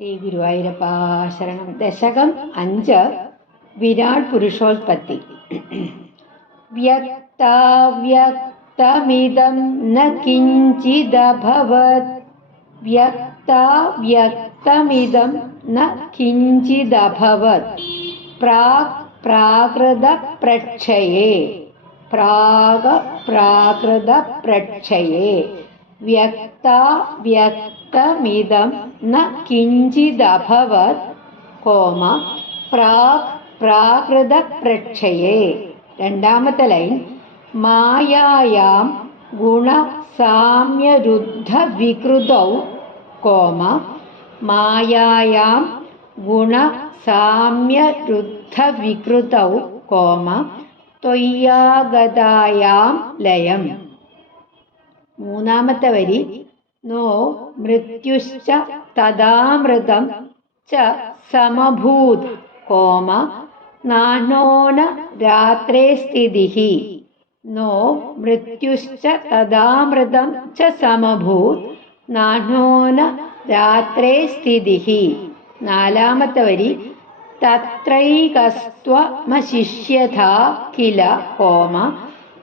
ശ്രീ ഗുരുവായൂരപ്പ ശരണം. ദശകം 5 വിരാട് പുരുഷോത്പത്തി. വ്യക്താവ്യക്തമിദം ന കിഞ്ചിദഭവത്. വ്യക്താവ്യക്തമിദം ന കിഞ്ചിദഭവത്. പ്രാകൃതപ്രക്ഷയേ. പ്രാകൃതപ്രക്ഷയേ. വ്യക്താവ്യക്തമിദം ന കിഞ്ചിദഭവത്, പ്രാകൃതപ്രക്ഷയേ. രണ്ടാമത്തെ ലൈൻ. മായായാം ഗുണസാമ്യരുദ്ധവികൃതൗ, മായായാം ഗുണസാമ്യരുദ്ധവികൃതൗ, ത്വയ്യാഗതായാം ലയം. മൂന്നാമത്തെ വരി. നോ മൃത്യുശ്ച തദാമൃതം ച സമഭൂത്, നാനോന രാത്രേ സ്ഥിതിഃ. നോ മൃത്യുശ്ച തദാമൃതം ച സമഭൂത്, നാനോന രാത്രേ സ്ഥിതിഃ. നാലാമത്തെ വരി. തത്രൈകസ്ത്വമശിഷ്യഥാ കില,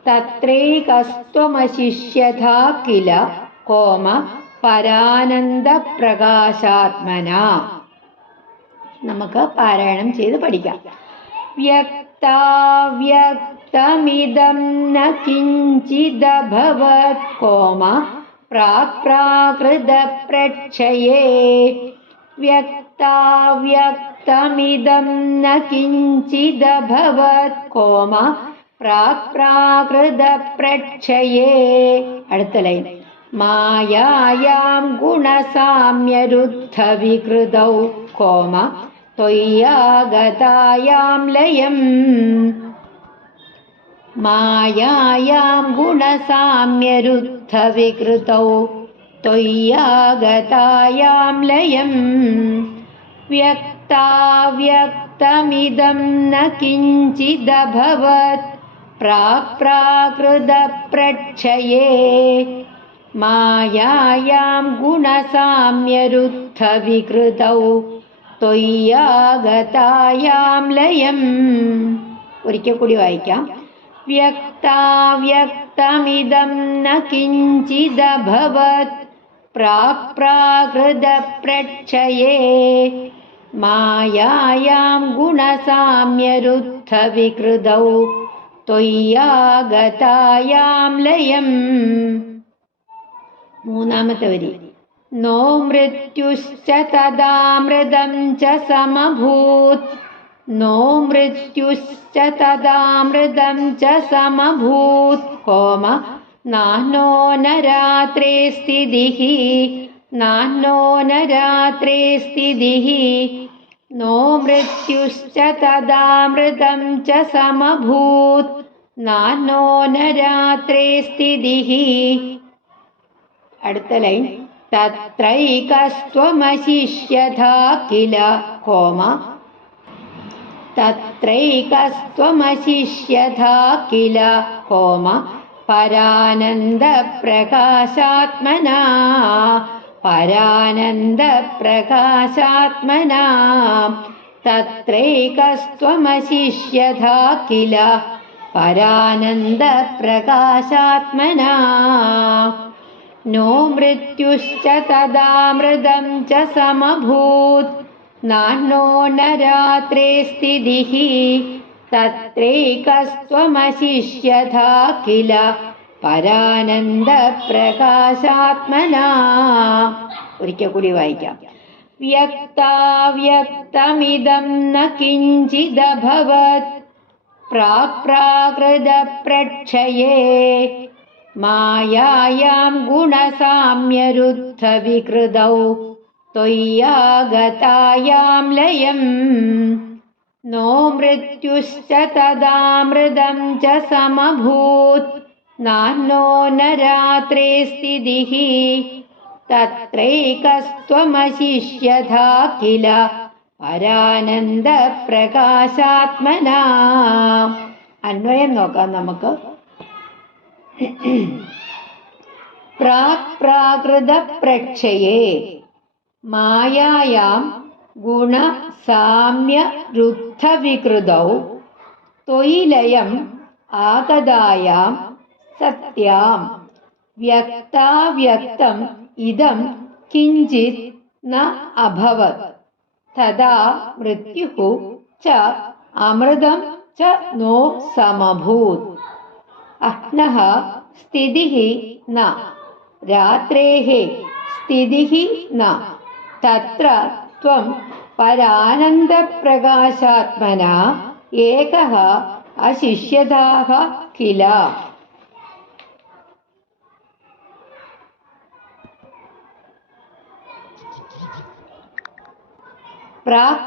തത്രൈകസ്ത്വമശിഷ്യഥാ കില, പരാനന്ദപ്രകാശാത്മന. നമുക്ക് പാരായണം ചെയ്ത് പഠിക്കാം. വ്യക്താവ്യക്തമിദം ന കിഞ്ചിദഭവത്, പ്രാകൃതപ്രക്ഷയേ. വ്യക്താവ്യക്തമിദം ന കിഞ്ചിദഭവത്, പ്രാകൃതപ്രക്ഷയേ. അടുത്ത ലൈൻ. മായായാം ഗുണസാമ്യരുദ്ധവികൃതൗ, ത്വയ്യാഗതായാം ലയം. മായായാം ഗുണസാമ്യരുദ്ധവികൃതൗ, ത്വയ്യാഗതായാം ലയം. വ്യക്താവ്യക്തമിദം ന കിഞ്ചിദഭവത്, പ്രാകൃതപ്രക്ഷയേ. മായായാം ഗുണസാമ്യരുദ്ധവികൃതൗ, ത്വയ്യാഗതായാം ലയം. ഒരിക്കൽ കൂടി വായിക്കാം. വ്യക്താവ്യക്തമിദം ന കിഞ്ചിദഭവത്, പ്രാകൃതപ്രക്ഷയേ. മായായാം ഗുണസാമ്യരുദ്ധവികൃതൗ, ത്വയ്യാഗതായാം ലയം. മൂന്നാമത്തെ വരി. നോ മൃത്യുശ്ച തദാമൃതം ച സമഭൂത്, നോ മൃത്യുശ്ച തദാമൃതം ച സമഭൂത്, നാനോ ന രാത്രേ സ്ഥിതിഃ, നാനോ ന രാത്രേ സ്ഥിതിഃ. നോ മൃത്യുശ്ച തദാമൃതം ച സമഭൂത്, നാനോ ന രാത്രേ സ്ഥിതിഃ. അടുത്ത ലൈൻ. തത്രൈകസ്ത്വമശിഷ്യഥാ കില, തത്രൈകസ്ത്വമശിഷ്യഥാ കില, പരാനന്ദപ്രകാശാത്മനാ, പരാനന്ദപ്രകാശാത്മനാ. തത്രൈകസ്ത്വമശിഷ്യഥാ കില, പരാനന്ദപ്രകാശാത്മനാ. നോ മൃത്യുശ്ച തദാമൃതം ച സമഭൂത്, നാനോ ന രാത്രേ സ്ഥിതിഃ. തത്രൈകസ്ത്വമശിഷ്യഥാ കില, പരാനന്ദപ്രകാശാത്മനാ. ഒരിക്കൽ കൂടി വായിക്കാം. വ്യക്താവ്യക്തമിദം ന കിഞ്ചിദഭവത്, പ്രാകൃതപ്രക്ഷയേ. മായായാം ഗുണസാമ്യരുദ്ധവികൃതൗ, ത്വയ്യാഗതായാം ലയം. നോ മൃത്യുശ്ച തദാമൃതം ച സമഭൂത്, നാനോ ന രാത്രേ സ്ഥിതിഃ. തത്രൈകസ്ത്വമശിഷ്യഥാ കില, പരാനന്ദപ്രകാശാത്മനാ. അന്വയം നോക്കാം നമുക്ക്. പ്രാകൃതപ്രക്ഷയേ. മായായാം ഗുണസാമ്യരുദ്ധവികൃതൗ ത്വയി ലയം ആഗതായാം സത്യാം വ്യക്താവ്യക്തം ഇദം കിഞ്ചിത് ന അഭവത് തദാ മൃത്യുഃ ച അമൃതം ച നോ സമഭൂത് അഹ്നഃ സ്ഥിതിഃ ന രാത്രേഃ സ്ഥിതിഃ ന തത്ര ത്വം പരാനന്ദപ്രകാശാത്മനാ ഏകഃ അശിഷ്യതാഃ കില.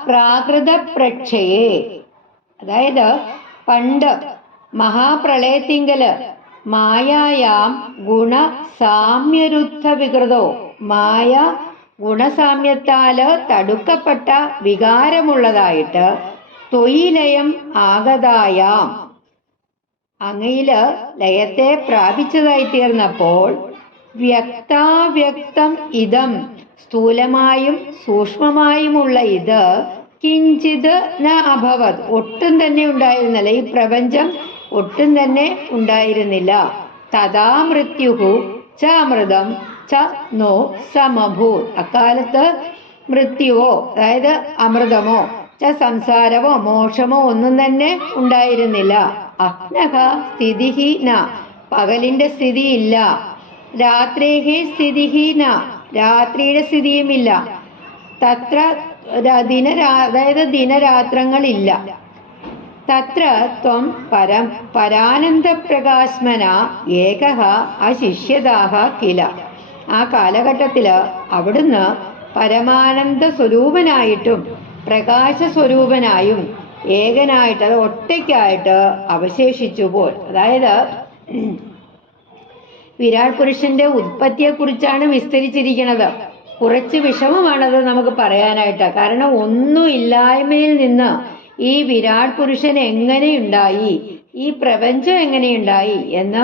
പ്രാകൃതപ്രക്ഷയെ, അതായത് പണ്ട് മഹാപ്രളയത്തിങ്കല് മായായാം ഗുണസാമ്യരുദ്ധ വികൃതോ, മായ ഗുണസാമ്യത്താല് തടുക്കപ്പെട്ട വികാരമുള്ളതായിട്ട് ത്വയിലയം ആഗതായാം, അങ്ങയില് ലയത്തെ പ്രാപിച്ചതായി തീർന്നപ്പോൾ വ്യക്താവ്യക്തം ഇതം, സ്ഥൂലമായും സൂക്ഷ്മമായുമുള്ള ഇത് കിഞ്ചിത് ന അഭവത്, ഒട്ടും തന്നെ ഉണ്ടായിരുന്നില്ല, ഈ പ്രപഞ്ചം ഒട്ടും തന്നെ ഉണ്ടായിരുന്നില്ല. തഥാ മൃത്യുഹു ച അമൃതം ച നോ സമഭൂത്, അക്കാലത്ത് മൃത്യുവോ അതായത് അമൃതമോ ച സംസാരമോ മോക്ഷമോ ഒന്നും തന്നെ ഉണ്ടായിരുന്നില്ല. അഹ്നഃ സ്ഥിതിഃ ന, പകലിന്റെ സ്ഥിതിയില്ല. രാത്രേഃ സ്ഥിതിഃ ന, രാത്രിയുടെ സ്ഥിതിയുമില്ല. തത്ര അതായത് ദിനരാത്രങ്ങളില്ല. തത്ര ത്വം പരാനന്ദപ്രകാശ്മന ഏകഃ അശിഷ്യതാഃ കില, ആ കാലഘട്ടത്തില് അവിടുന്ന് പരമാനന്ദ സ്വരൂപനായിട്ടും പ്രകാശ സ്വരൂപനായും ഏകനായിട്ട്, അത് ഒറ്റയ്ക്കായിട്ട് അവശേഷിച്ചു പോൽ. അതായത് വിരാട് പുരുഷന്റെ ഉത്പത്തിയെ കുറിച്ചാണ് വിസ്തരിച്ചിരിക്കുന്നത്. കുറച്ച് വിഷമമാണത് നമുക്ക് പറയാനായിട്ട്. കാരണം ഒന്നുമില്ലായ്മയിൽ നിന്ന് ഈ വിരാട് പുരുഷൻ എങ്ങനെയുണ്ടായി, ഈ പ്രപഞ്ചം എങ്ങനെയുണ്ടായി എന്ന്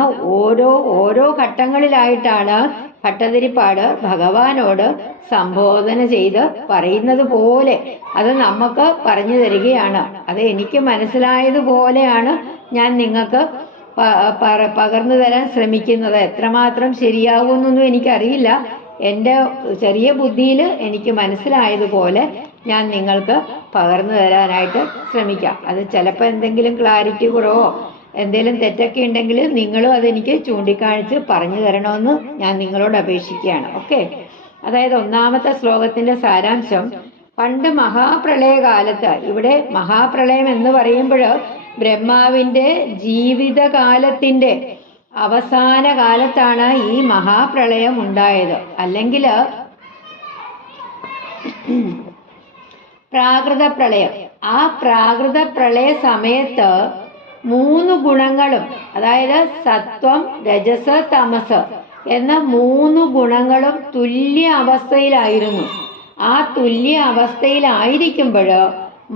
ഓരോ ഘട്ടങ്ങളിലായിട്ടാണ് ഭട്ടതിരിപ്പാട് ഭഗവാനോട് സംബോധന ചെയ്ത് പറയുന്നത് പോലെ അത് നമുക്ക് പറഞ്ഞു തരികയാണ്. അത് എനിക്ക് മനസ്സിലായതുപോലെയാണ് ഞാൻ നിങ്ങൾക്ക് പകർന്നു തരാൻ ശ്രമിക്കുന്നത്. എത്രമാത്രം ശരിയാകുമെന്നൊന്നും എനിക്കറിയില്ല. എൻ്റെ ചെറിയ ബുദ്ധിയിൽ എനിക്ക് മനസ്സിലായതുപോലെ ഞാൻ നിങ്ങൾക്ക് പകർന്നു തരാനായിട്ട് ശ്രമിക്കാം. അത് ചിലപ്പോൾ എന്തെങ്കിലും ക്ലാരിറ്റി കുറവോ എന്തെങ്കിലും തെറ്റൊക്കെ ഉണ്ടെങ്കിൽ നിങ്ങളും അതെനിക്ക് ചൂണ്ടിക്കാണിച്ച് പറഞ്ഞു തരണമെന്ന് ഞാൻ നിങ്ങളോട് അപേക്ഷിക്കുകയാണ്. ഓക്കെ, അതായത് ഒന്നാമത്തെ ശ്ലോകത്തിന്റെ സാരാംശം, പണ്ട് മഹാപ്രളയകാലത്ത്, ഇവിടെ മഹാപ്രളയം എന്ന് പറയുമ്പോൾ ബ്രഹ്മാവിന്റെ ജീവിതകാലത്തിന്റെ അവസാന കാലത്താണ് ഈ മഹാപ്രളയം ഉണ്ടായത്. അല്ലെങ്കിൽ പ്രാകൃത പ്രളയം, ആ പ്രാകൃത പ്രളയ സമയത്ത് 3 ഗുണങ്ങളും, അതായത് സത്വം രജസ് തമസ് എന്ന 3 ഗുണങ്ങളും തുല്യ അവസ്ഥയിലായിരുന്നു. ആ തുല്യ അവസ്ഥയിലായിരിക്കുമ്പോൾ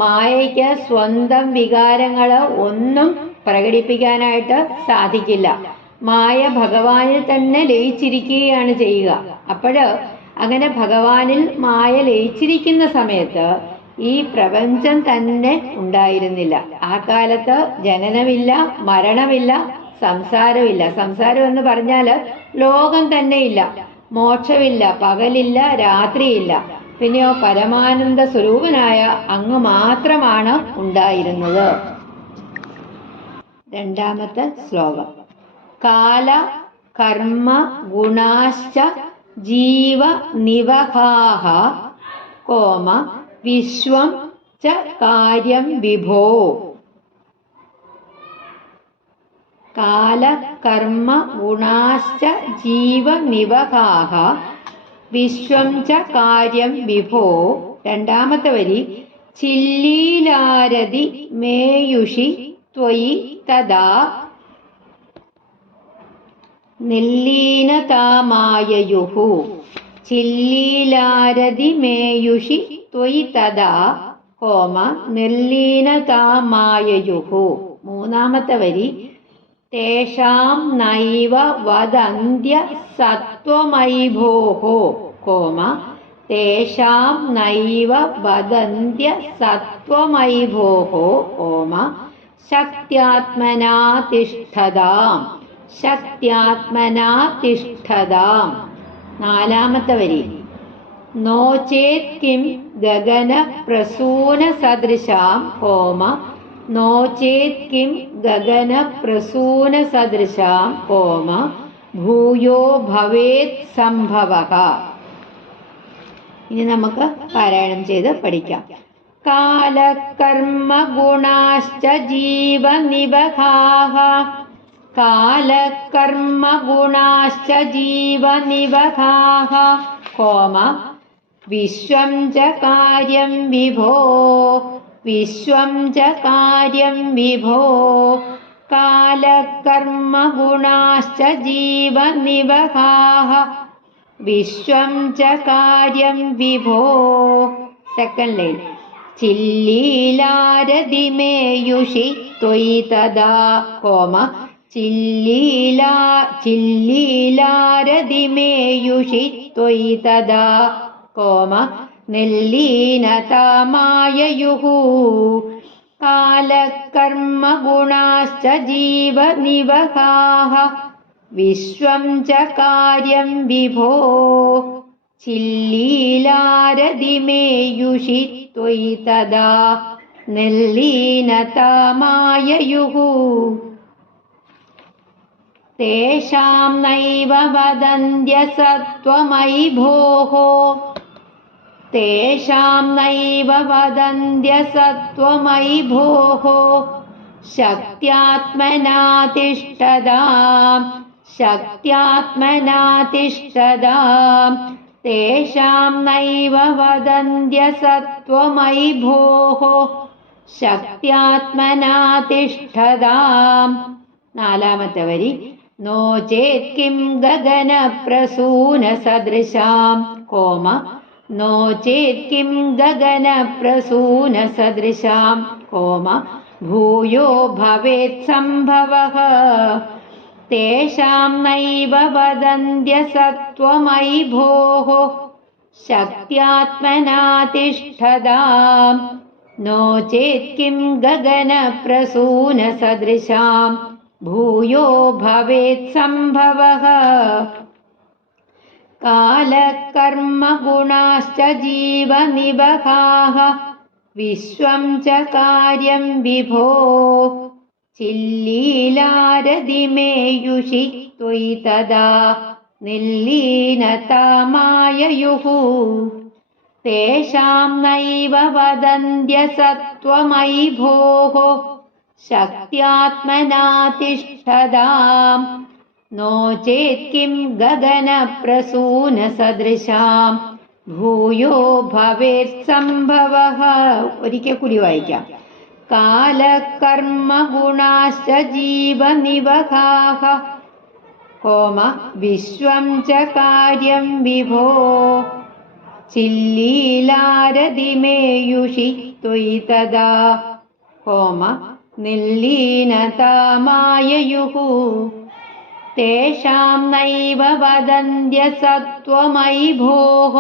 മായയ്ക്ക് സ്വന്തം വികാരങ്ങൾ ഒന്നും പ്രകടിപ്പിക്കാനായിട്ട് സാധിക്കില്ല. മായ ഭഗവാനിൽ തന്നെ ലയിച്ചിരിക്കുകയാണ് ചെയ്യുക. അങ്ങനെ ഭഗവാനിൽ മായ ലയിച്ചിരിക്കുന്ന സമയത്ത് ഈ പ്രപഞ്ചം തന്നെ ഉണ്ടായിരുന്നില്ല. ആ കാലത്ത് ജനനമില്ല, മരണമില്ല, സംസാരമില്ല. സംസാരം എന്ന് പറഞ്ഞാൽ ലോകം തന്നെ ഇല്ല, മോക്ഷമില്ല, പകലില്ല, രാത്രിയില്ല. പിന്നെയോ പരമാനന്ദ സ്വരൂപനായ അങ്ങ് മാത്രമാണ് ഉണ്ടായിരുന്നത്. രണ്ടാമത്തെ ശ്ലോകം, കാല കർമ്മ ഗുണാശ്ച ജീവ നിവഹാഹ കോമ വിശ്വം ച കാര്യം വിഭോ. കാല കർമ്മ ഗുണാശ്ച ജീവ നിവഹാഹ വിശ്വം ച കാര്യം വിഭോ. രണ്ടാമത്തെ വരി, ചില്ലീലാരതി മേയുഷി ത്വയി തദാ നില്ലീനതാമായയുഹു. ചില്ലീലാരതി മേയുഷി ത്വയി തദാ കോമ നിർലീനതാമായയുഹു. മൂന്നാമത്തെ വരി, തേഷാം നൈവ വദന്ത്യ സത്വമൈഭോഹോ കോമ തേഷാം നൈവ വദന്ത്യ സത്വമയി ഭോः ഓമ ശക്ത്യാത്മനാ തിഷ്ഠതാം ശക്ത്യാത്മനാ തിഷ്ഠതാം. നാലാമത്തെ വരി. നോ ചേത് കിം ഗഗന പ്രസൂന സദൃശാം ഹോമ നോ ചേത് കിം ഗഗന പ്രസൂന സദൃശാം ഹോമ ഭൂയോ ഭവേത് സംഭവഃ. ഇനി നമുക്ക് പാരായണം ചെയ്ത് പഠിക്കാം. കാലകർമ്മ ഗുണാശ്ച ജീവനിബധാഃ കാലകർമ്മ ഗുണാശ്ച ജീവനിബധാഃ ഹോമ വിശ്വം ച കാര്യം വിഭോ വിശ്വം ച കാര്യം വിഭോ കാലകർമ്മ ഗുണാശ്ച ജീവനിബധാഃ വിശ്വം ച കാര്യം വിഭോ. Second line. ചില്ലീലാരതിമേയുഷി ത്വയി തദാ ഹോമ ചില്ലീലാരതിമേയുഷി ത്വയി തദാ ഹോമ നിർലീനതാമായയുഃ കാലകർമ്മ ഗുണാശ്ച ജീവനിബധാഃ വിശ്വം ച കാര്യം വിഭോ ചില്ലീലാരതിമേയുഷി ത്വയി തദാ നിർലീനതാമായയുഃ തേഷാം നൈവ വദന്ത്യ സത്വമയി ഭോः തേഷാം നൈവ വദന്ത്യ സത്വമയി ഭോः ശക്ത്യാത്മനാ തിഷ്ഠതാം ശക്ത്യാത്മനാ തിഷ്ഠതാം തേഷാം നൈവ വദന്ത്യ സത്വമയി ഭോः ശക്ത്യാത്മനാ തിഷ്ഠതാം. നാലാമത്തെ വരി. നോ ചേത് കിം ഗഗന പ്രസൂന സദൃശാം ഹോമ നോ ചേത് കിം ഗഗന പ്രസൂന സദൃശാം ഹോമ ഭൂയോ ഭവേത് സംഭവഃ തേഷാം നൈവ വദന്ത്യ സത്വമയി ഭോः ശക്ത്യാത്മനാ തിഷ്ഠതാം നോ ചേത് കിം ഗഗന പ്രസൂന സദൃശാം ഭൂയോ ഭവേത് സംഭവഃ കാലകർമ്മ ഗുണാശ്ച ജീവനിബധാഃ വിശ്വം ച കാര്യം വിഭോ ചില്ലീലാരതിമേയുഷി ത്വയി തദാ നിർലീനതാമായയുഃ തേഷാം നൈവ വദന്ത്യ സത്വമയി ഭോः ശക്ത്യാത്മനാ തിഷ്ഠതാം നോ ചേത് കിം ഗഗന പ്രസൂന സദൃശാം ഭൂയോ ഭവേത് സംഭവഃ. ഒരിക്കൽ കൂടി വായിക്കാം. കാലകർമ്മ ഗുണാശ്ച ജീവനിബധാഃ ഹോമ വിശ്വം ച കാര്യം വിഭോ ചില്ലീലാരതിമേയുഷി ത്വയി തദാ ഹോമ നിർലീനതാമായയുഃ തേഷാം നൈവ വദന്ത്യ സത്വമയി ഭോः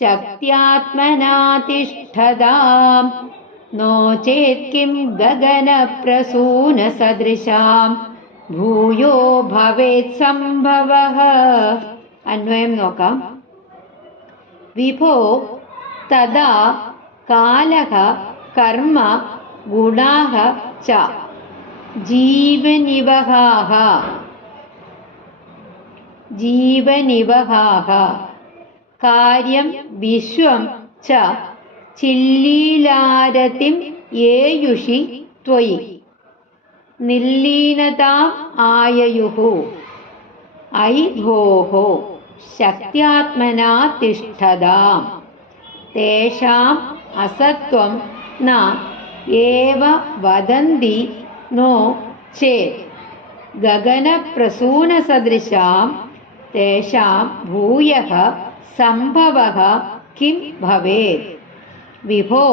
ശക്ത്യാത്മനാ തിഷ്ഠതാം നോ ചേത് കിം ഗഗന പ്രസൂന സദൃശാം ഭൂയോ ഭവേത് സംഭവഃ. അന്വയം നോക്കാം. വിഭോ തദാ കാലഃ കർമ്മ ഗുണാഃ ച ജീവനിബധാഃ ജീവനിബധാഃ കാര്യം വിശ്വം ച ചില്ലീലാരതിം യേയുഷി ത്വയി നിർലീനതാം ആയയുഃ അയി ഭോः ശക്ത്യാത്മനാ തിഷ്ഠതാം തേഷാം അസത്വം ന ഏവ വദന്തി നോ ചേത് ഗഗനപ്രസൂനസദൃശാം തേഷാം ഭൂയഃ സംഭവഃ കിം ഭവേത്. വിഭോ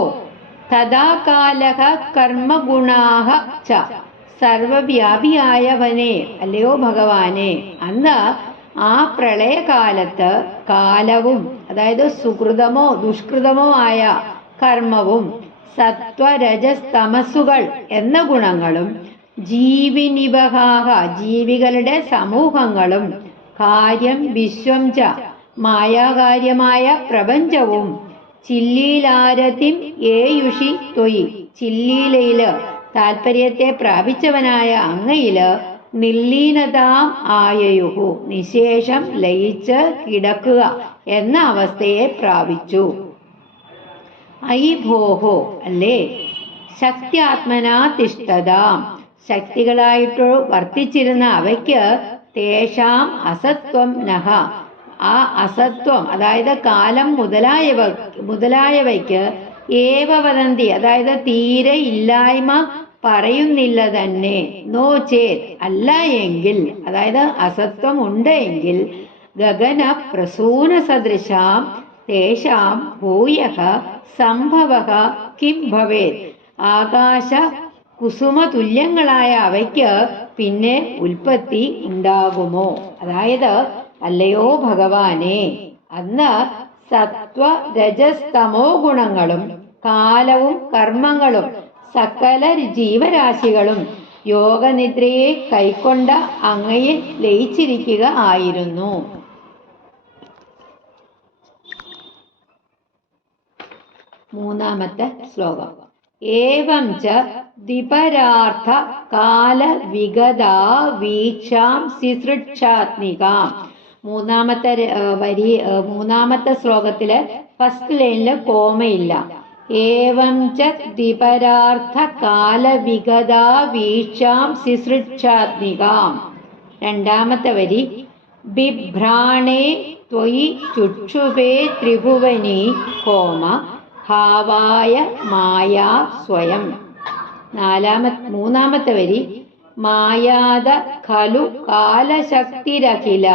തദാ കാലഃ കർമ്മഗുണാഃ ച സർവവ്യാപിയായവനെ, അല്ലയോ ഭഗവാനെ, അന്ന് ആ പ്രളയകാലത്ത് കാലവും, അതായത് സുകൃതമോ ദുഷ്കൃതമോ ആയ കർമ്മവും സത്വരജസ്തമസുകൾ എന്ന ഗുണങ്ങളും ജീവിനിവഹാഹ ജീവികളുടെ സമൂഹങ്ങളും കാര്യം വിശ്വം ച മായാകാര്യമായ പ്രപഞ്ചവും ചില്ലീലാരതിം ഏയുഷി ത്വയി ചില്ലീലയില് താല്പര്യത്തെ പ്രാപിച്ചവനായ അങ്ങയില് നിർലീനതാം ആയയുഹു നിശേഷം ലയിച്ച് കിടക്കുക എന്ന അവസ്ഥയെ പ്രാപിച്ചു. ഐ ഭോഹോ അല്ലേ ശക്തിയാത്മനാ തിഷ്ഠതാം ശക്തികളായിട്ട് വർത്തിച്ചിരുന്ന അവയ്ക്ക് തേഷാം അസത്വം നഹ ആ അസത്വം അതായത് കാലം മുതലായവയ്ക്ക് ഏവ വദന്തി അതായത് തീരെ ഇല്ലായ്മ പറയുന്നില്ല തന്നെ. നോ ചേത് അല്ല എങ്കിൽ അതായത് അസത്വം ഉണ്ട് എങ്കിൽ ഗഗന പ്രസൂന സദൃശാം തേഷാം ഭൂയഃ സംഭവഃ കിം ഭവേത് ആകാശ കുസുമ തുല്യങ്ങളായ അവയ്ക്ക് പിന്നെ ഉൽപ്പത്തി ഉണ്ടാകുമോ? അതായത് അല്ലയോ ഭഗവാനെ, അന്ന് സത്വ രജസ്തമോ ഗുണങ്ങളും കാലവും കർമ്മങ്ങളും സകല ജീവരാശികളും യോഗനിദ്രയെ കൈക്കൊണ്ട അങ്ങയിൽ ലയിച്ചിരിക്കുക ആയിരുന്നു. മൂന്നാമത്തെ ശ്ലോകം. ഏവം ച ദിപരാർത്ഥ കാല വിഗതാ വീക്ഷാം സിസൃക്ഷാത്മികാം. മൂന്നാമത്തെ വരി മൂന്നാമത്തെ ശ്ലോകത്തില് ഫസ്റ്റ് ലൈനില് കോമയില്ല. ഏവം ച ദിപരാർത്ഥ കാല വിഗതാ വീക്ഷാം സിസൃക്ഷാത്മികാം. രണ്ടാമത്തെ വരി ബിഭ്രാണേ ത്വയി ചുക്ഷുഭേ ത്രിഭുവനി കോമ ഭാവായ മായാ സ്വയം. മൂന്നാമത്തെ വരി മായാദ ഖലു കാലശക്തിരഖില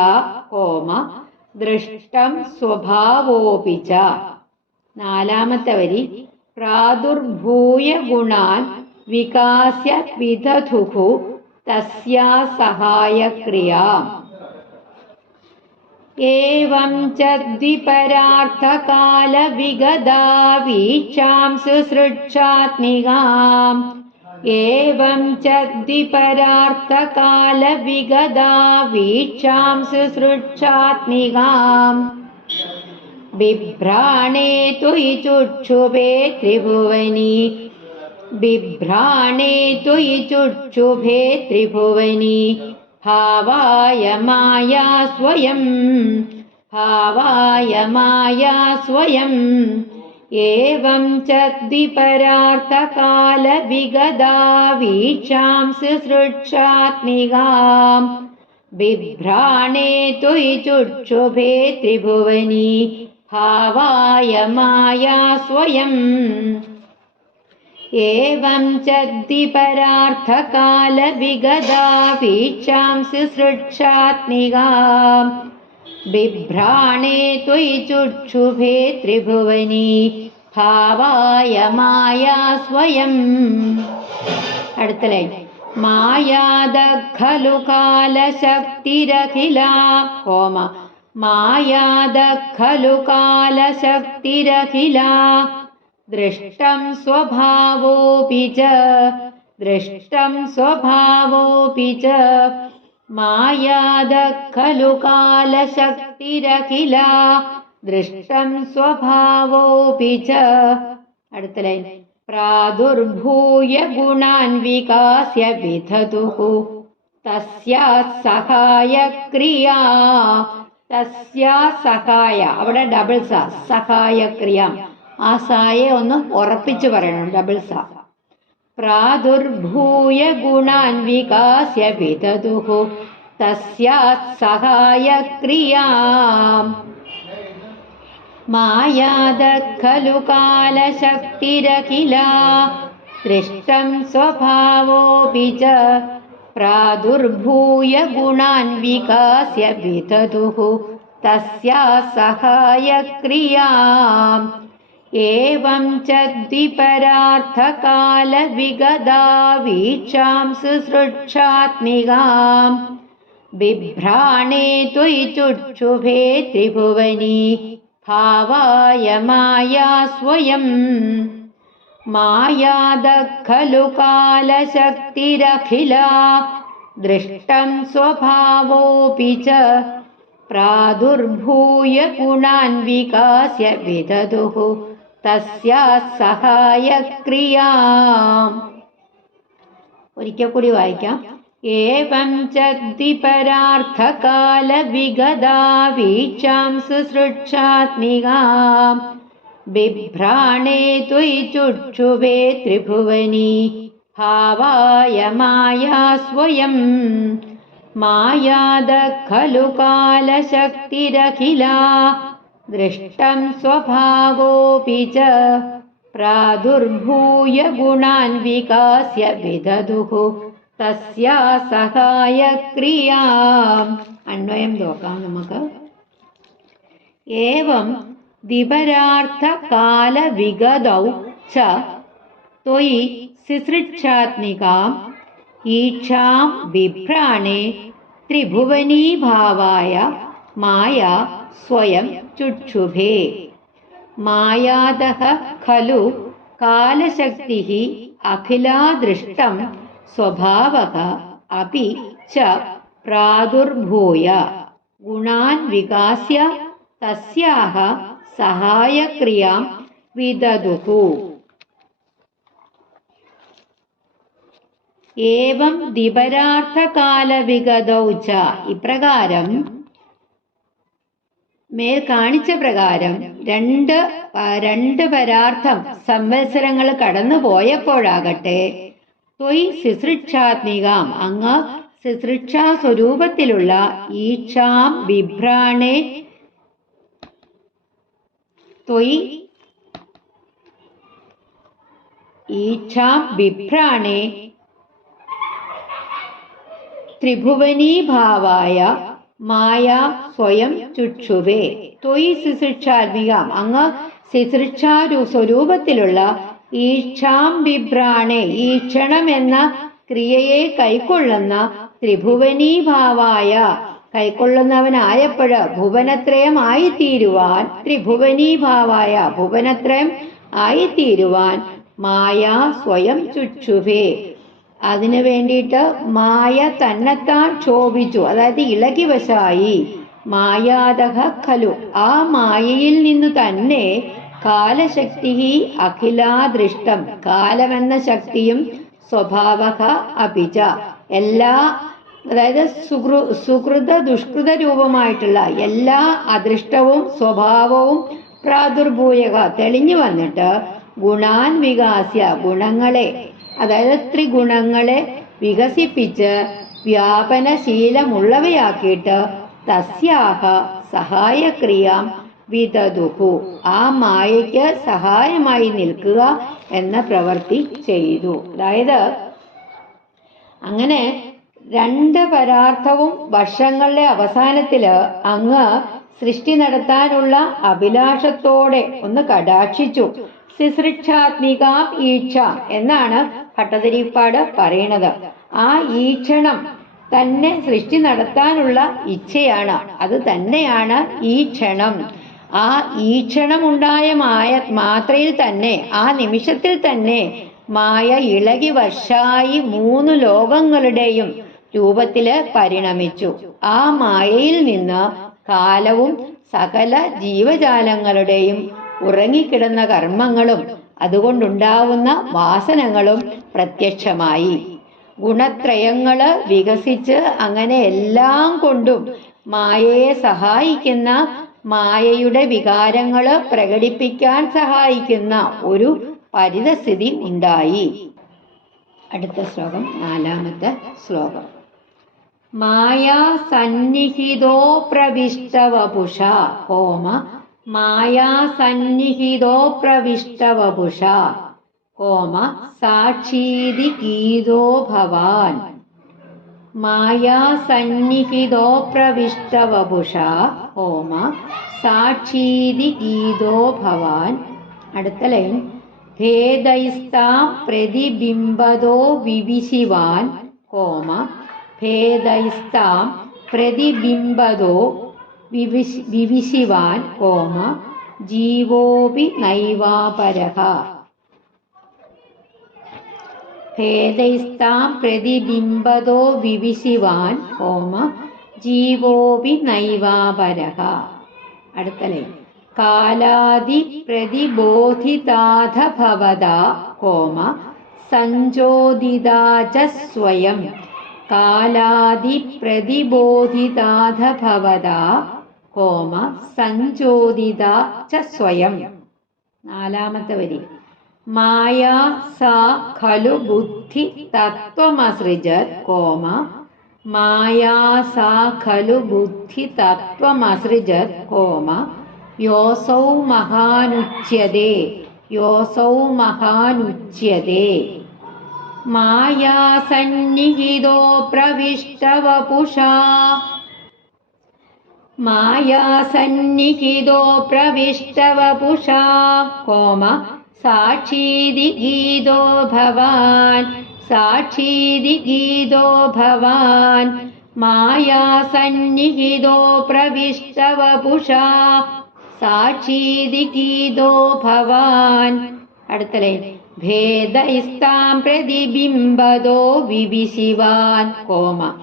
കോമ ദൃഷ്ടം സ്വഭാവോപിച. നാലാമത്തെ വരി പ്രാദുർഭൂയ ഗുണാൻ വികാസ്യ വിദധുഃ തസ്യാ സഹായക്രിയാ. ഏവം ച ദ്വിപരാർത്ഥകാല വിഗതാ വീക്ഷാം സുസൃക്ഷാത്മികാം. ഏവം ച ദ്വിപരാർത്ഥകാല വിഗതാ വീക്ഷാം സുസൃക്ഷാത്മികാം. ബിഭ്രാണേ ത്വയി ചുക്ഷുഭേ ത്രിഭുവനി ബിഭ്രാണേ ത്വയി ചുക്ഷുഭേ ത്രിഭുവനി ഭാവായ മായാ സ്വയം ഭാവായ മായാ സ്വയം. ഏവം ച ദ്വിപരാർത്ഥകാല വിഗതാ വീക്ഷാം സുസൃക്ഷാത്മികാം. ബിഭ്രാണേ ത്വയി ചുക്ഷുഭേ ത്രിഭുവനി ഭാവായ മായാ സ്വയം. ഏവം ച ദ്വിപരാർത്ഥകാല വിഗതാ വീക്ഷാം സുസൃക്ഷാത്മികാം. ബിഭ്രാണേ ത്വയി ചുക്ഷുഭേ ത്രിഭുവനി ഭാവായ മായാ സ്വയം. അടുത്ത ലൈൻ. മായാദ ഖലു കാലശക്തിരഖില കോമ മായാദ ഖലു കാലശക്തിരഖില ദൃഷ്ടം സ്വഭാവോപി ച ദൃഷ്ടം സ്വഭാവോപി ച മായാദ ഖലു കാലശക്തിരഖില ദൃഷ്ടം സ്വഭാവോപി ച. അടുത്ത ലൈൻ. പ്രാദുർഭൂയ ഗുണാൻ വികാസ്യ വിദധുഃ തസ്യാ സഹായക്രിയാ. തസ്യാ സഹായ അവിടെ ഡബിൾ സ സഹായക്രിയ. ആ സായെ ഒന്ന് ഉറപ്പിച്ചു പറയണം. ഡബിൾ സ. പ്രാദുർഭൂയ ഗുണാൻ വികാസ്യ വിദധുഃ തസ്യാ സഹായക്രിയാ. മായാദ ഖലു കാലശക്തിരഖില ദൃഷ്ടം സ്വഭാവോപി ച പ്രാദുർഭൂയ ഗുണാൻ വികാസ്യ വിദധുഃ തസ്യാ സഹായക്രിയാ. ഏവം ച ദ്വിപരാർത്ഥകാല വിഗതാ വീക്ഷാം സുസൃക്ഷാത്മികാം. बिभ्राणे त्वयि चुक्षुभे त्रिभुवनी भावाय माया स्वयं मायादः खलु कालशक्तिरखिला दृष्टं स्वभावोऽपि च प्रादुर्भूय गुणान् विकास्य विदधुः तस्याः सहायक्रियाम्. ഒരിക്കൽ കൂടി വായിക്കാം. ഏവം ച ദ്വിപരാർത്ഥകാലവിഗതാ വീക്ഷാം സുസൃക്ഷാത്മികാം बिभ्राणे त्वयि चुक्षुभे त्रिभुवनी भावाय माया स्वयं मायादः खलु कालशक्तिरखिला दृष्टं स्वभावोऽपि च प्रादुर्भूय गुणान् विकास्य विदधुः तस्या सहायक्रियाम्. अन्वयं നോക്കാം നമുക്ക്. एवं द्विपरार्थकालविगतौ च त्वयि सिसृक्षात्मिकाम् ईक्षां बिभ्राणे त्रिभुवनीभावाय माया स्वयं चुक्षुभे मायादः खलु कालशक्तिः अखिला दृष्टं स्वभावः अपि च प्रादुर्भूय गुणान् विकास्य तस्याः സഹായക്രിയാം വിദധുഃ. ഏവം ദ്വിപരാർത്ഥകാലവിഗതൗ ച, ഇപ്രകാരം മേൽ കാണിച്ച പ്രകാരം രണ്ട് പരാർത്ഥം സംവത്സരങ്ങൾ കടന്നു പോയപ്പോഴാകട്ടെ ത്വയി ശുശ്രൂഷാത്മികാം അങ്ങ് ശുശ്രൂഷാ സ്വരൂപത്തിലുള്ള ഈക്ഷാം ബിഭ്രാണേ ത്വയി ഈച്ഛാം ബിഭ്രാണേ ത്രിഭുവനീഭാവായ മായ സ്വയം ചുക്ഷുവേ. ത്വയി ശുശ്രൂഷാത്മികാം അങ്ങ് ശുശ്രൂഷാ സ്വരൂപത്തിലുള്ള ഈക്ഷാം ബിഭ്രാണേ ഈക്ഷണം എന്ന ക്രിയയെ കൈക്കൊള്ളുന്ന ത്രിഭുവനീഭാവായ കൈക്കൊള്ളുന്നവനായപ്പോഴ് ഭുവനത്രയം ആയിത്തീരുവാൻ ത്രിഭുവനീഭാവായ ഭുവനത്രയം ആയിത്തീരുവാൻ മായ സ്വയം ചുക്ഷുഭേ അതിനു വേണ്ടിയിട്ട് മായ തന്നെത്താൻ ക്ഷോഭിച്ചു, അതായത് ഇളകി വശായി. മായാദഹ ഖലു ആ മായയിൽ നിന്നു തന്നെ കാലശക്തി അഖിലാദൃഷ്ടം കാലമെന്ന ശക്തിയും സ്വഭാവക അപിച എല്ലാ അതായത് സുകൃത ദുഷ്കൃത രൂപമായിട്ടുള്ള എല്ലാ അദൃഷ്ടവും സ്വഭാവവും പ്രാദുർഭൂയക തെളിഞ്ഞു വന്നിട്ട് ഗുണാൻ വികാസ്യ ഗുണങ്ങളെ അതായത് ത്രിഗുണങ്ങളെ വികസിപ്പിച്ച് വ്യാപനശീലമുള്ളവയാക്കിയിട്ട് തസ്യാഹ സഹായക്രിയാം വിദധുഃ ആ മായയ്ക്ക് സഹായമായി നിൽക്കുക എന്ന പ്രവൃത്തി ചെയ്തു. അതായത് അങ്ങനെ രണ്ട് പരാർത്ഥവും വർഷങ്ങളുടെ അവസാനത്തില് അങ്ങ് സൃഷ്ടി നടത്താനുള്ള അഭിലാഷത്തോടെ ഒന്ന് കടാക്ഷിച്ചു. ശുശ്രൂഷാത്മികാം ഈക്ഷ എന്നാണ് ഭട്ടതിരിപ്പാട് പറയുന്നത്. ആ ഈക്ഷണം തന്നെ സൃഷ്ടി നടത്താനുള്ള ഇച്ഛയാണ്, അത് തന്നെയാണ് ഈ ക്ഷണം. ആ ഈക്ഷണം ഉണ്ടായ മാത്രയിൽ തന്നെ ആ നിമിഷത്തിൽ തന്നെ മായ ഇളകി വർഷായി 3 ലോകങ്ങളുടെയും രൂപത്തില് പരിണമിച്ചു. ആ മായയിൽ നിന്ന് കാലവും സകല ജീവജാലങ്ങളുടെയും ഉറങ്ങിക്കിടന്ന കർമ്മങ്ങളും അതുകൊണ്ടുണ്ടാവുന്ന വാസനകളും പ്രത്യക്ഷമായി. ഗുണത്രയങ്ങള് വികസിച്ച് അങ്ങനെ എല്ലാം കൊണ്ടും മായയെ സഹായിക്കുന്ന മായയുടെ വികാരങ്ങള് പ്രകടിപ്പിക്കാൻ സഹായിക്കുന്ന ഒരു പരിതസ്ഥിതി ഉണ്ടായി. അടുത്ത ശ്ലോകം 4-ാമത്തെ ശ്ലോകം. മായാ സന്നിഹിതോ പ്രവിഷ്ടവപുഷ കോമ മായാ സന്നിഹിതോ പ്രവിഷ്ടവപുഷ കോമ സാക്ഷീതി ഗീതോ ഭവാൻ. മായാ സന്നിഹിതോ പ്രവിഷ്ടവപുഷ കോമ സാക്ഷീതി ഗീതോ ഭവാൻ. അടുത്ത ലൈൻ ഭേദൈസ്താം പ്രതിബിംബതോ വിവിശിവാൻ കോമ ഭേദൈസ്താം പ്രതിബിംബതോ വിവിശിവാൻ കോമ ജീവോപി നൈവാപരഃ. ഭേദൈസ്താം പ്രതിബിംബതോ വിവിശിവാൻ കോമ ജീവോപി നൈവാപരഃ. അടുത്ത ലൈൻ. കാലാദി പ്രതിബോധിതാഥ ഭവതാ കോമ സഞ്ജോദിതാ ച സ്വയം. കാലാദി പ്രതിബോധിതാഥ ഭവതാ കോമ സഞ്ജോദിതാ ച സ്വയം. നാലാമത്തെ വരി. മായാ സാ ഖലു ബുദ്ധി തത്വമസൃജത് കോമ മായാ സാ ഖലു ബുദ്ധി തത്വമസൃജത് കോമ യോസൗ മഹാനുച്യതേ. യോസൗ മഹാനുച്യതേ. മായാസന്നിഹിതോ പ്രവിഷ്ടവപുഷാ. മായാസന്നിഹിതോ പ്രവിഷ്ടവപുഷാ കോമ സാക്ഷീതി ഗീതോ ഭവാൻ. സാക്ഷീതി ഗീതോ ഭവാൻ. മായാസന്നിഹിതോ പ്രവിഷ്ടവപുഷാ സാക്ഷീതി ഗീതോ ഭവാൻ. അടുത്ത ലൈൻ. ഭേദൈസ്താം പ്രതിബിംബതോ വിവിശിവാൻ കോമ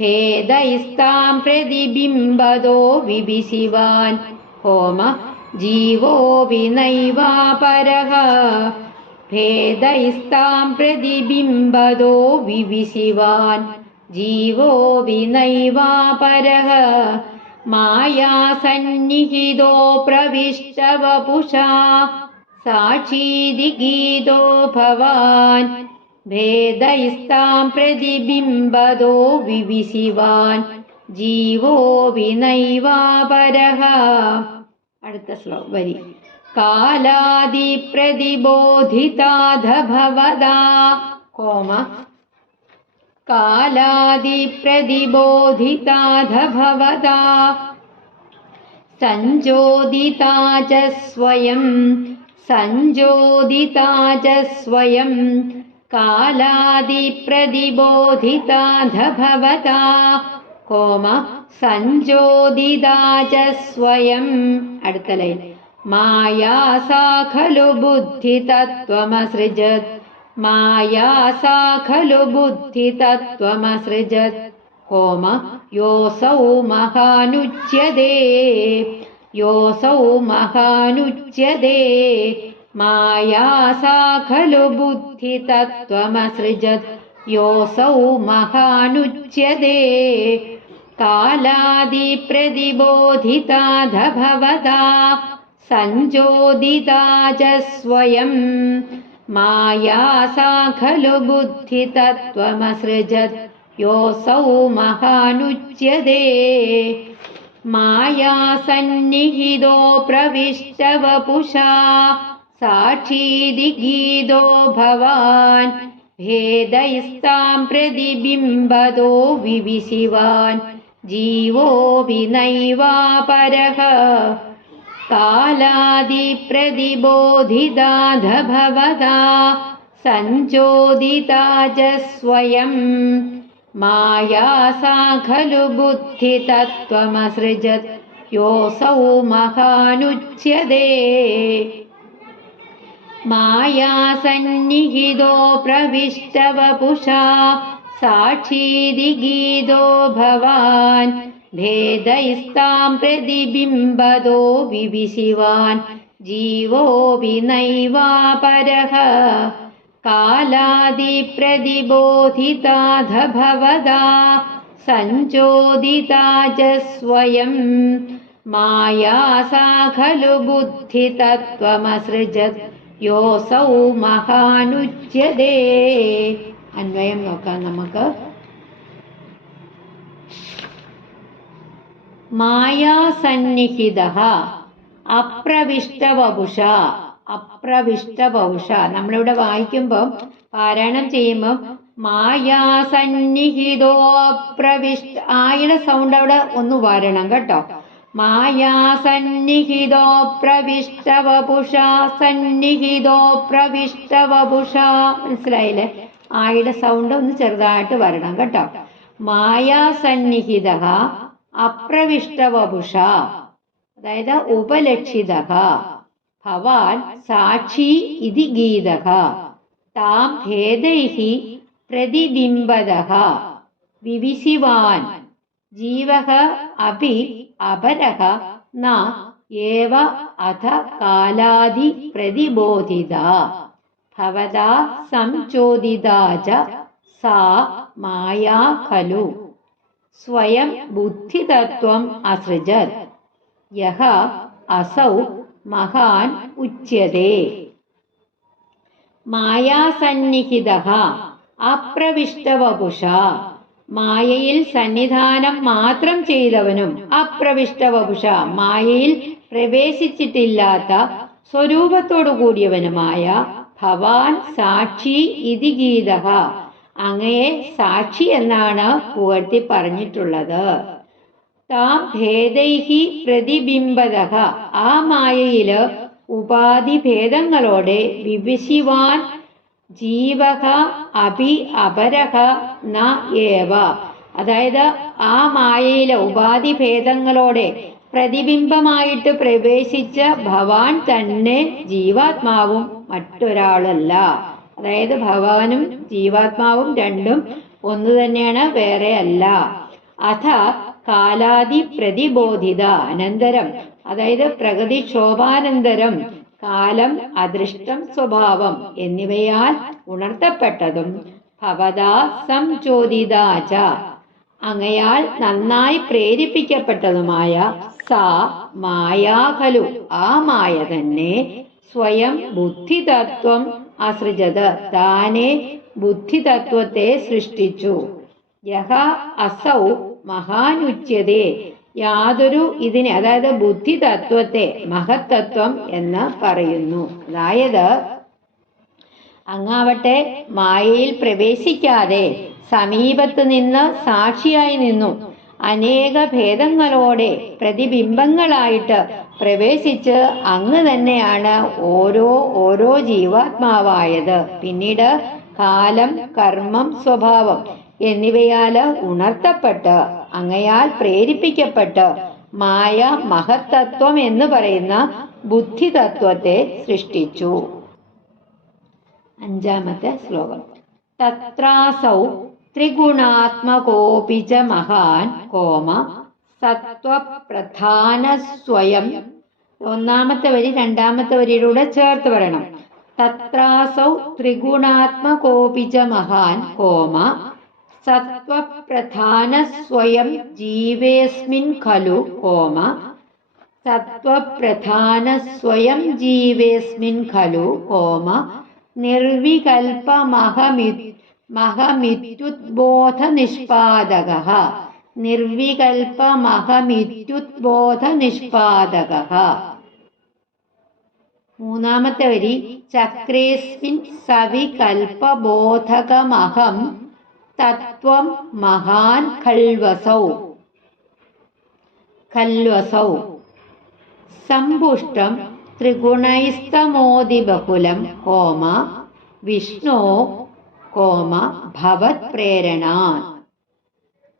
ഭേദൈസ്താം പ്രതിബിംബതോ വിവിശിവാൻ കോമ ജീവോപി നൈവാപരഃ. ഭേദൈസ്താം പ്രതിബിംബതോ വിവിശിവാൻ ജീവോപി നൈവാപരഃ. മായാസന്നിഹിതോ പ്രവിഷ്ടവപുഷാ സാക്ഷീതി ഗീതോ ഭവാൻ. ഭേദൈസ്താം പ്രതിബിംബതോ വിവിശിവാൻ ജീവോപി നൈവാപരഃ. അടുത്ത വരി. കാലാദി പ്രതിബോധിതാഥ ഭവതാ കോമ കാലാദി പ്രതിബോധിതാഥ ഭവതാ സഞ്ജോദിതാ ച സ്വയം. സഞ്ജോദിതാ ച സ്വയം. കാലാദി പ്രതിബോധിതാഥ ഭവതാ കോമ സഞ്ജോദിതാ ച സ്വയം. അടുത്ത ലൈൻ. മായാ സാ ഖലു ബുദ്ധി തത്വമസൃജത്. മായാ സാ ഖലു ബുദ്ധി തത്വമസൃജത് കോമ യോസൗ മഹാനുച്യതേ. യോസൗ മഹാനുച്യതേ. മായാ സാ ഖലു ബുദ്ധി തത്വമസൃജത് യോസൗ മഹാനുച്യതേ. കാലാദി പ്രതിബോധിതാഥ ഭവതാ സഞ്ജോദിതാ ച സ്വയം. മായാ സാ ഖലു ബുദ്ധി തത്വമസൃജത് യോസൗ മഹാനുച്യതേ. മായാസന്നിഹിതോ പ്രവിഷ്ടവപുഷാ സാക്ഷീതി ഗീതോ ഭവാൻ. ഭേദൈസ്താം പ്രതിബിംബതോ വിവിശിവാൻ ജീവോപി നൈവാപരഃ. കാലാദി പ്രതിബോധിതാഥ ഭവതാ സഞ്ജോദിതാ ച സ്വയം. മായാ സാ ഖലു ബുദ്ധി തത്വമസൃജത് യോസൗ മഹാനുച്യതേ. മായാസന്നിഹിതോ പ്രവിഷ്ടവപുഷാ സാക്ഷീതി ഗീതോ ഭവാൻ. ഭേദൈസ്താം പ്രതിബിംബതോ വിവിശിവാൻ ജീവോപി നൈവാപരഃ. കാലാദി പ്രതിബോധിതാഥ ഭവതാ സഞ്ജോദിതാ ച സ്വയം. മായാ സാ ഖലു ബുദ്ധി തത്വമസൃജത് യോസൗ മഹാനുച്യതേ. അന്വയം നോക്കാം നമുക്ക്. മായാസന്നിഹിതഃ അപ്രവിഷ്ടവപുഷ. അപ്രവിഷ്ടവപുഷ നമ്മളിവിടെ വായിക്കുമ്പോൾ പാരായണം ചെയ്യുമ്പോൾ മായാസന്നിഹിതോ അപ്രവിഷ്ട ആയുടെ സൗണ്ട് അവിടെ ഒന്ന് വരണം കേട്ടോ. മായാസന്നിഹിതോ പ്രവിഷ്ടവപുഷ. സന്നിഹിതോ പ്രവിഷ്ടവപുഷ. മനസ്സിലായില്ലേ? ആയുടെ സൗണ്ട് ഒന്ന് ചെറുതായിട്ട് വരണം കേട്ടോ. മായാസന്നിഹിതഃ അപ്രവിഷ്ടവപുഷ, അതായത് ഉപലക്ഷിതഃ. ഭവാൻ സാക്ഷി ഇതി ഗീതഃ താം ഭേദൈഃ പ്രതിബിംബതഃ വിവിശിവാൻ ജീവഃ അപി അപരഃ ന ഏവ അഥ കാലാദി പ്രതിബോധിതാ ഭവതാ സംചോദിതാ ച സാ മായാ ഖലു സ്വയം ബുദ്ധിതത്വം അസൃജത് യഹ അസൗ മഹാൻ ഉച്യതേ. മായാസന്നിഹിതഃ അപ്രവിഷ്ടവപുഷ, മായയിൽ സന്നിധാനം മാത്രം ചെയ്തവനും അപ്രവിഷ്ടവപുഷ, മായയിൽ പ്രവേശിച്ചിട്ടില്ലാത്ത സ്വരൂപത്തോടു കൂടിയവനുമായ ഭവാൻ സാക്ഷി ഇതി ഗീതഃ, അങ്ങയെ സാക്ഷി എന്നാണ് പുകഴ്ത്തി പറഞ്ഞിട്ടുള്ളത്. താം ഭേദൈഹി പ്രതിബിംബതഃ, ആ മായയില് ഉപാധി ഭേദങ്ങളോടെ വിവിശിവാൻ ജീവഃ അപി അപരഃ ന ഏവ, അതായത് ആ മായയിലെ ഉപാധി ഭേദങ്ങളോടെ പ്രതിബിംബമായിട്ട് പ്രവേശിച്ച ഭവാൻ തന്നെ ജീവാത്മാവും മറ്റൊരാളല്ല. അതായത് ഭഗവാനും ജീവാത്മാവും രണ്ടും ഒന്നു തന്നെയാണ്, വേറെ അല്ല. അഥ കാലാദി പ്രതിബോധിത, അനന്തരം അതായത് പ്രകൃതിക്ഷോഭാനന്തരം കാലം, അദൃഷ്ടം, സ്വഭാവം എന്നിവയാൽ ഉണർത്തപ്പെട്ടതും ഭവതാ സംചോദിതാച, അങ്ങയാൽ നന്നായി പ്രേരിപ്പിക്കപ്പെട്ടതുമായ സാ മായാ ഖലു, ആ മായ തന്നെ സ്വയം ബുദ്ധിതത്വം അസൃജത്, താനെ ബുദ്ധിതത്വത്തെ സൃഷ്ടിച്ചു. യഹ അസൗ മഹാനുച്യതേ, യാതൊരു ഇതിനെ അതായത് ബുദ്ധിതത്വത്തെ മഹത്തത്വം എന്ന് പറയുന്നു. അതായത് അങ്ങാവട്ടെ മായയിൽ പ്രവേശിക്കാതെ സമീപത്ത് നിന്ന് സാക്ഷിയായി നിന്നു അനേക ഭേദങ്ങളോടെ പ്രതിബിംബങ്ങളായിട്ട് പ്രവേശിച്ച് അങ്ങ് തന്നെയാണ് ഓരോ ജീവാത്മാവായത്. പിന്നീട് കാലം, കർമ്മം, സ്വഭാവം എന്നിവയാല് ഉണർത്തപ്പെട്ട് അങ്ങയാൽ പ്രേരിപ്പിക്കപ്പെട്ട് മായ മഹത്തത്വം എന്ന് പറയുന്ന ബുദ്ധിതത്വത്തെ സൃഷ്ടിച്ചു. അഞ്ചാമത്തെ ശ്ലോകം. തത്രാസൗ ത്രിഗുണാത്മകോപി ച മഹാൻ കോമ സത്വപ്രധാന സ്വയം. ഒന്നാമത്തെ വരി രണ്ടാമത്തെ വരിയിലൂടെ ചേർത്ത് പറയണം. തത്രാസൗ ത്രിഗുണാത്മകോപി ച മഹാൻ കോമ സത്വപ്രധാന സ്വയം ജീവേസ്മിൻ ഖലു കോമ സത്വപ്രധാന സ്വയം ജീവേസ്മിൻ ഖലു കോമ നിർവികൽപമഹമിത്യുദ്ബോധ നിഷ്പാദകഃ നിർവികൽപമഹമിത്യുദ്ബോധ നിഷ്പാദകഃ. മൂന്നാമത്തെ വരി ചക്രേസ്മിൻ സവികൽപബോധകമഹം തത്വം മഹാൻ ഖൽവസൗ സമ്പുഷ്ടം ത്രിഗുണൈസ്തമോദിബഹുലം കോമ വിഷ്ണോ കോമ ഭവത് പ്രേരണാൻ.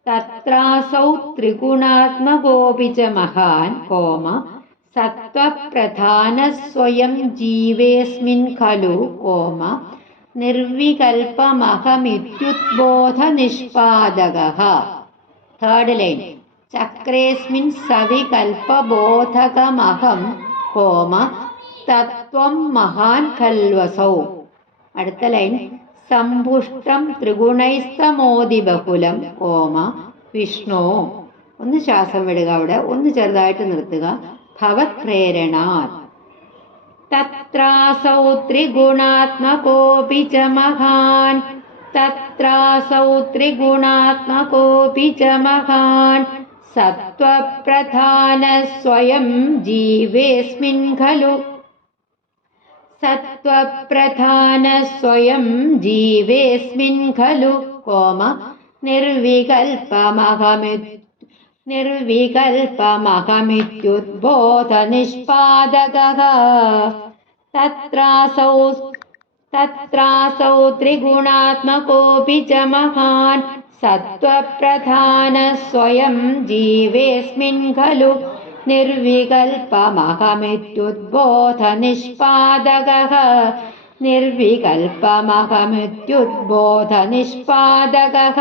തത്രാസൗ ത്രിഗുണാത്മകോപി ച മഹാൻ കോമ സത്വപ്രധാന സ്വയം ജീവേസ്മിൻ ഖലു കോമ നിർവികൽപമഹമിത്യുദ്ബോധ നിഷ്പാദകഃ. Third line. ചക്രേസ്മിൻ സവികൽപബോധകമഹം കോമ തത്വം മഹാൻ ഖൽവസൗ. അടുത്ത ലൈൻ. സമ്പുഷ്ടം ത്രിഗുണൈസ്തമോദിബഹുലം കോമ വിഷ്ണു. ഒന്ന് ശ്വാസം വിടുക, അവിടെ ഒന്ന് ചെറുതായിട്ട് നിർത്തുക. ഭവത് പ്രേരണാൻ. തത്രാസൗ ത്രിഗുണാത്മകോപി ച മഹാൻ തത്രാസൗ ത്രിഗുണാത്മകോപി ച മഹാൻ സത്വപ്രധാന സ്വയം ജീവേസ്മിൻ ഖലു സത്വപ്രധാന സ്വയം ജീവേസ്മിൻ ഖലു കോമ നിർവികൽപമഹമിത്യുദ്ബോധ നിഷ്പാദകഃ. തത്രാസൗ तत्रासौ त्रिगुणात्मकोऽपि च महान् सत्त्वप्रधानः स्वयं जीवेऽस्मिन् खलु निर्विकल्पमहमित्युद्बोधनिष्पादकः निर्विकल्पमहमित्युद्बोधनिष्पादकः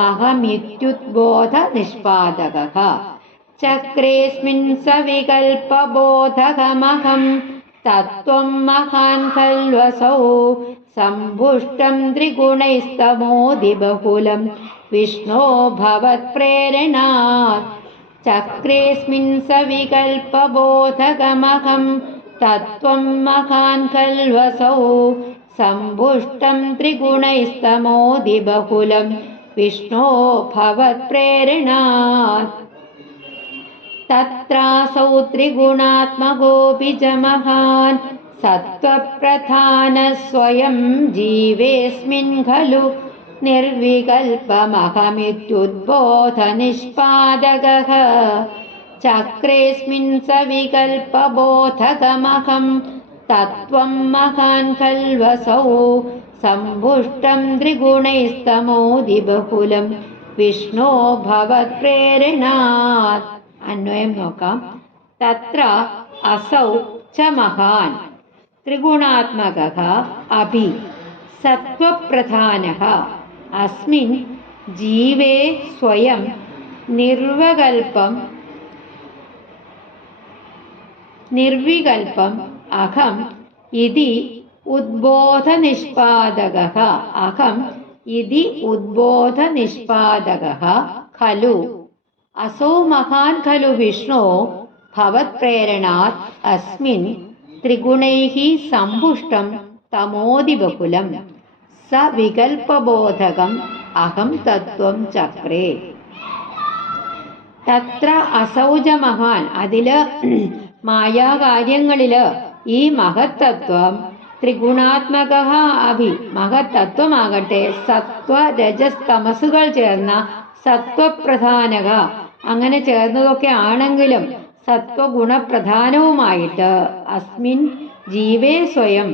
महमित्युद्बोधनिष्पादकः चक्रेऽस्मिन् सविकल्पबोधकमहं तत्त्वं महान् खल्वसौ सम्भुष्टं त्रिगुणैस्तमोदिबहुलं विष्णो भवत्प्रेरणात् चक्रेऽस्मिन् सविकल्पबोधकमहं तत्त्वं महान् खल्वसौ सम्भुष्टं त्रिगुणैस्तमोदिबहुलं विष्णो भवत्प्रेरणात् तत्रासौ त्रिगुणात्मकोऽपि च महान् सत्त्वप्रधानः स्वयं जीवेऽस्मिन् खलु निर्विकल्पमहमित्युद्बोधनिष्पादकः चक्रेऽस्मिन् सविकल्पबोधकमहं तत्त्वं महान् खल्वसौ सम्भुष्टं त्रिगुणैस्तमोदिबहुलं विष्णो भवत्प्रेरणात् अन्वयं നോക്കാം तत्र असौ च महान् त्रिगुणात्मकः अपि सत्त्वप्रधानः अस्मिन् जीवे स्वयं निर्विकल्पम् अहम् इति उद्बोधनिष्पादकः खलु असौ महान् खलु विष्णो भवत्प्रेरणात् अस्मिन् त्रिगुणैः सम्पुष्टं तमोदिबहुलं स विकल्पबोधकम् अहं तत्त्वं चक्रे തത്ര അസൗജ മഹാൻ അതില് മായാകാര്യങ്ങളില് ഈ മഹത്തത്വം ത്രിഗുണാത്മക അഭി മഹത്തത്വമാകട്ടെ സത്വ രജസ് തമസുകൾ ചേർന്ന സത്വപ്രധാനക അങ്ങനെ ചേർന്നതൊക്കെ ആണെങ്കിലും സത്വഗുണപ്രധാനവുമായിട്ട് അസ്മിൻ ജീവേ സ്വയം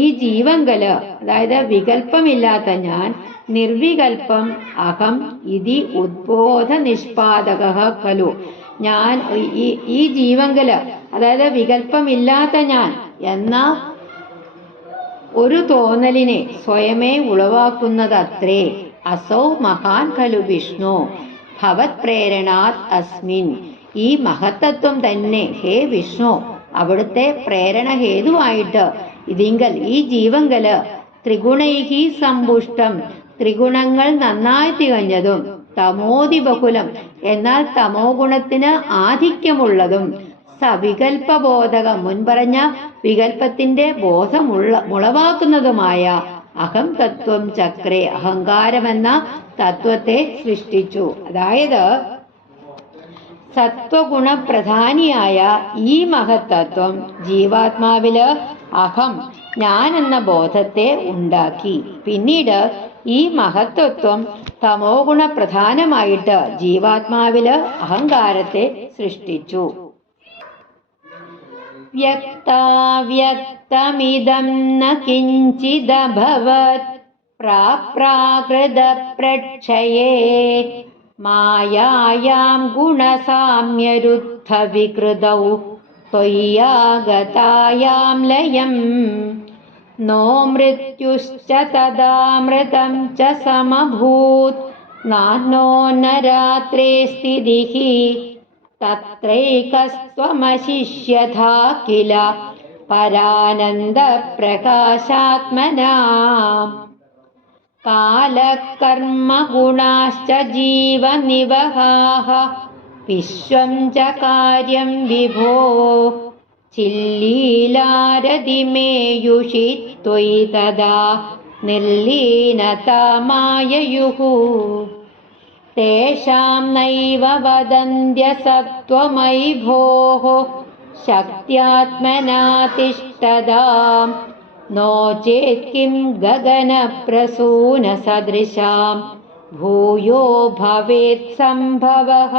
ഈ ജീവങ്കല് അതായത് വികല്പമില്ലാത്ത ഞാൻ നിർവികൽപ്പം അഹം ഇതി ഉദ്ബോധ നിഷ്പാദക ഖലു ഞാൻ ഈ ജീവങ്കല് അതായത് വികല്പമില്ലാത്ത ഞാൻ എന്ന ഒരു തോന്നലിനെ സ്വയമേ ഉളവാക്കുന്നതത്രേ അസൗ മഹാൻ ഖലു വിഷ്ണു ഭവത് പ്രേരണാത് അസ്മിൻ ഈ മഹത്തത്വം തന്നെ ഹേ വിഷ്ണു അവിടുത്തെ പ്രേരണ ഹേതുവായിട്ട് ഇതിങ്കൽ ഈ ജീവങ്കല് ത്രിഗുണൈഹി സമ്പുഷ്ടം ത്രിഗുണങ്ങൾ നന്നായി തികഞ്ഞതും തമോദിബഹുലം എന്നാൽ തമോ ഗുണത്തിന് ആധിക്യമുള്ളതും സവികൽപബോധകം മുൻപറഞ്ഞ വികല്പത്തിന്റെ ബോധമുളവാക്കുന്നതുമായ അഹം തത്വം ചക്രേ അഹങ്കാരമെന്ന തത്വത്തെ സൃഷ്ടിച്ചു. അതായത് സത്വഗുണപ്രധാനിയായ ഈ മഹത്തത്വം ജീവാത്മാവില് അഹം ഞാൻ എന്ന ബോധത്തെ ഉണ്ടാക്കി. പിന്നീട് ഈ മഹത്തത്വം തമോ ഗുണപ്രധാനമായിട്ട് ജീവാത്മാവില് അഹങ്കാരത്തെ സൃഷ്ടിച്ചു. വ്യക്താവ്യക്തമിദം ന കിഞ്ചിദഭവത് പ്രാപ്രാകൃത പ്രക്ഷയേ മായായാം ഗുണസാമ്യരുദ്ധ വികൃതൗ ത്വയ്യാഗതായാം ലയം നോ മൃത്യുശ്ച തദാമൃതം ച സമഭൂത് നാനോ ന രാത്രേ സ്ഥിതിഃ തത്രൈകസ്ത്വമശിഷ്യഥാ കില പരാനന്ദ പ്രകാശാത്മനാ കാലകർമ്മ ഗുണാശ്ച ജീവനിവഹാഃ വിശ്വം ച കാര്യം വിഭോ ചില്ലീലാരതിമേയുഷി ത്വയി തദാ നിർലീനതാ മായയുഃ തേഷാം നൈവ വദന്ത്യ സത്വമയി ഭോഃ ശക്ത്യാത്മനാ തിഷ്ഠതാം നോ ചേത് കിം ഗഗനപ്രസൂന സദൃശാം ഭൂയോ ഭവേത് സംഭവഃ.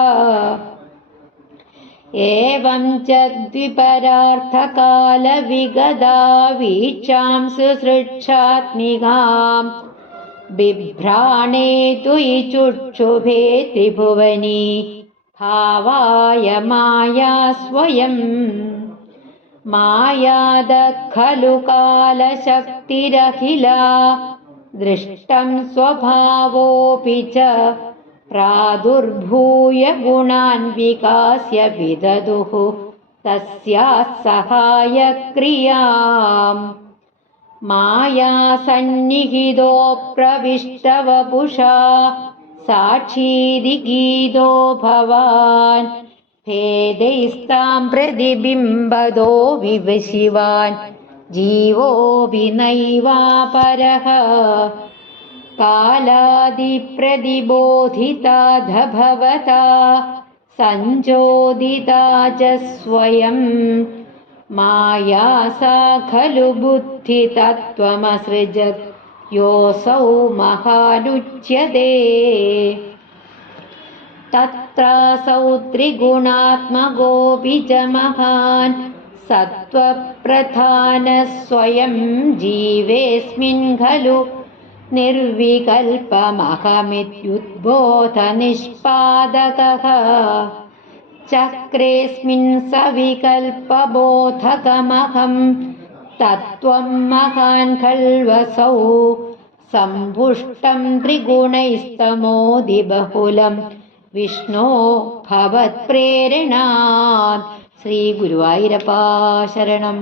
एवं च द्विपरार्थकालविगदा वीक्षां सुसृक्षात्मिकां बिभ्राणे तु चुक्षुभे त्रिभुवनी भावाय माया स्वयं मायादः खलु कालशक्तिरखिला दृष्टं स्वभावोऽपि च प्रादुर्भूय गुणान् विकास्य विदधुः तस्याः सहायक्रियाम् माया सन्निहितो प्रविष्टवपुषा साक्षीदिगीतो भवान् भेदैस्तां प्रतिबिम्बदो विवशिवान् जीवो विनैवापरः कालादिप्रतिबोधिता भवता सञ्चोदिता च स्वयं माया सा खलु बुद्धितत्त्वमसृजत् योऽसौ महानुच्यते तत्रासौ त्रिगुणात्मकोऽपि च महान् सत्त्वप्रधानः स्वयं जीवेऽस्मिन् खलु निर्विकल्पमहमित्युद्बोधनिष्पादकः चक्रेऽस्मिन् सविकल्पबोधकमहं तत्त्वं महान् खल्वसौ सम्पुष्टं त्रिगुणैस्तमोदिबहुलं विष्णो भवत्प्रेरणात्. ശ്രീ ഗുരുവായൂരപ്പാ ശരണം.